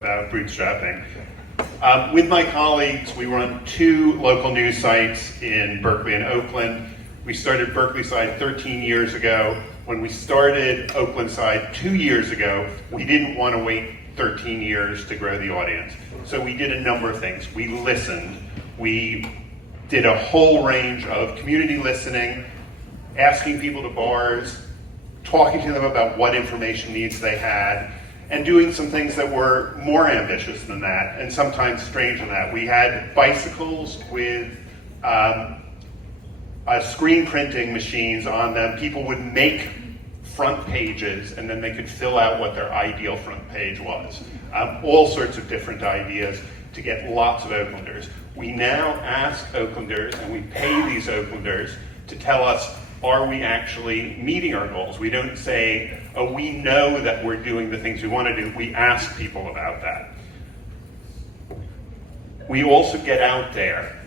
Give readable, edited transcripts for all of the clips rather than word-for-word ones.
about bootstrapping. With my colleagues, we run two local news sites in Berkeley and Oakland. We started Berkeley side 13 years ago. When we started Oakland side 2 years ago, we didn't want to wait 13 years to grow the audience. So we did a number of things. We listened. We did a whole range of community listening, asking people to bars, talking to them about what information needs they had, and doing some things that were more ambitious than that, and sometimes strange than that. We had bicycles with screen printing machines on them. People would make front pages, and then they could fill out what their ideal front page was. All sorts of different ideas to get lots of Oaklanders. We now ask Oaklanders, and we pay these Oaklanders to tell us, are we actually meeting our goals? We don't say, oh, we know that we're doing the things we want to do. We ask people about that. We also get out there.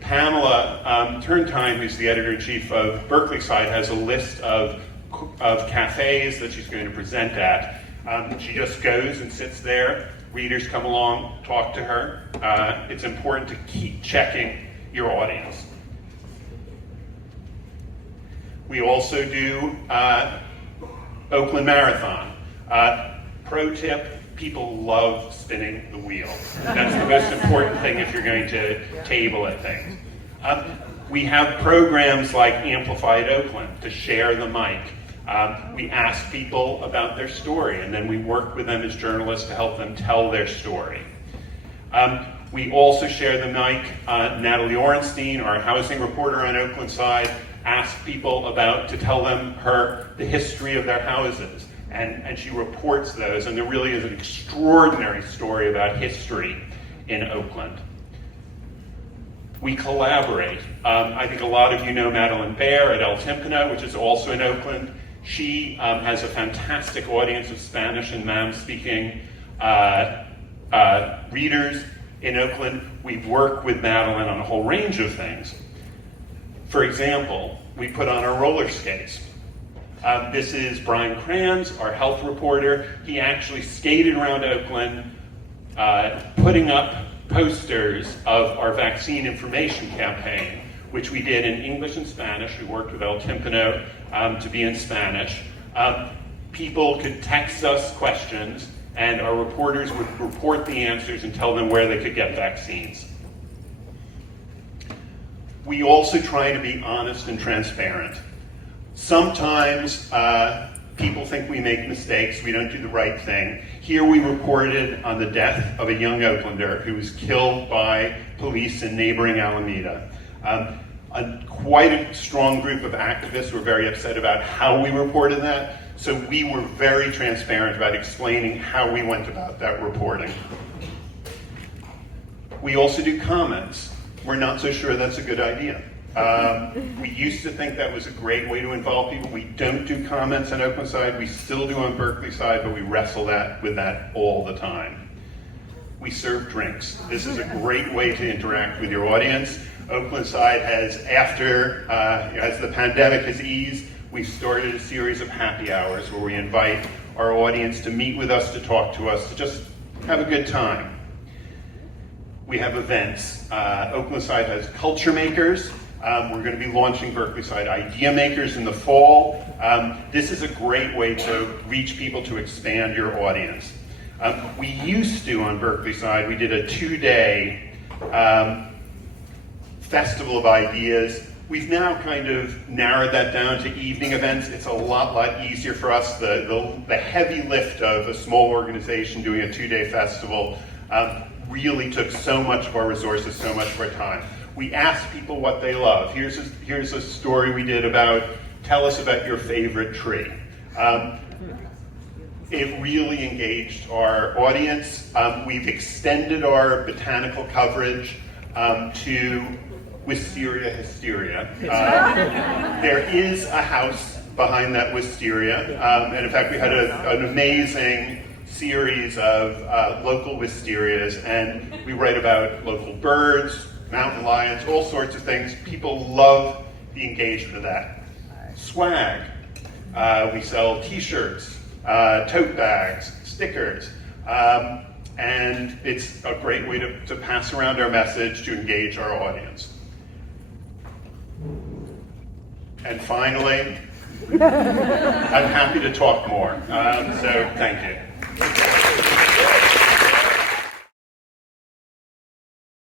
Pamela Turntime, who's the editor-in-chief of Berkeley Side, has a list of cafes that she's going to present at. She just goes and sits there. Readers come along, talk to her. It's important to keep checking your audience. We also do Oakland Marathon. Pro tip, people love spinning the wheel. That's the most important thing if you're going to table at things. We have programs like Amplified Oakland to share the mic. We ask people about their story, and then we work with them as journalists to help them tell their story. We also share the mic. Natalie Orenstein, our housing reporter on Oakland Side, ask people to tell them the history of their houses, and she reports those, and there really is an extraordinary story about history in Oakland. We collaborate. I think a lot of you know Madeline Baer at El Timpano, which is also in Oakland. She has a fantastic audience of Spanish and MAM-speaking readers in Oakland. We work with Madeline on a whole range of things. For example, we put on our roller skates. This is Brian Kranz, our health reporter. He actually skated around Oakland, putting up posters of our vaccine information campaign, which we did in English and Spanish. We worked with El Timpano to be in Spanish. People could text us questions, and our reporters would report the answers and tell them where they could get vaccines. We also try to be honest and transparent. Sometimes people think we make mistakes, we don't do the right thing. Here we reported on the death of a young Oaklander who was killed by police in neighboring Alameda. Quite a strong group of activists were very upset about how we reported that, so we were very transparent about explaining how we went about that reporting. We also do comments. We're not so sure that's a good idea. We used to think that was a great way to involve people. We don't do comments on Oakland Side. We still do on Berkeley Side, but we wrestle with that all the time. We serve drinks. This is a great way to interact with your audience. Oakland Side has, as the pandemic has eased, we've started a series of happy hours where we invite our audience to meet with us, to talk to us, to just have a good time. We have events. Oakland Side has Culture Makers. We're going to be launching Berkeley Side Idea Makers in the fall. This is a great way to reach people, to expand your audience. We used to, on Berkeley Side, we did a 2-day festival of ideas. We've now kind of narrowed that down to evening events. It's a lot easier for us. The heavy lift of a small organization doing a 2-day festival really took so much of our resources, so much of our time. We asked people what they love. Here's a story we did about, tell us about your favorite tree. It really engaged our audience. We've extended our botanical coverage to wisteria hysteria. There is a house behind that wisteria, and in fact we had an amazing series of local wisterias, and we write about local birds, mountain lions, all sorts of things. People love the engagement of that. Swag. We sell t-shirts, tote bags, stickers. and it's a great way to pass around our message, to engage our audience. And finally, I'm happy to talk more, so thank you.